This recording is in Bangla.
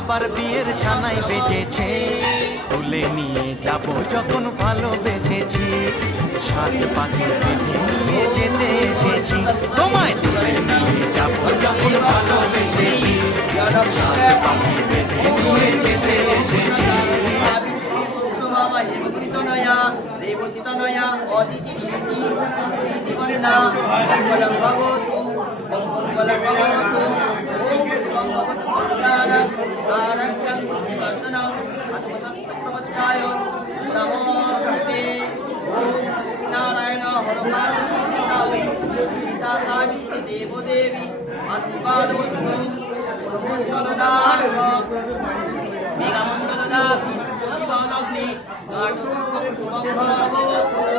আবার বিয়ের সানাই বেজেছে, তুলে নিয়ে যাব যখন ভালোবেসেছি, সাত পাখি বেঁধে নিয়ে যেতে এসেছি, তোমায় তুলে নিয়ে যাব যখন ভালোবেসেছি, সাত পাখি বেঁধে নিয়ে যেতে এসেছি। দেবতিতনয়া অদিতি দিবন্না মঙ্গলং ভগবতু মঙ্গলং ভগবতু ওম শিবং ভগবতু কল্যাণং আরোগ্যং বুদ্ধিবর্ধনং আত্মতত্ত্বপ্রবর্তায় নমো নমস্তে। ওম লক্ষ্মীনারায়ণ হরমারুতায় সীতা সাবিত্রী দেবদেবী আশীর্বাদমস্তু। মঙ্গলদাস মেঘামণ্ডলদাস শুভং শুভং ভবতু।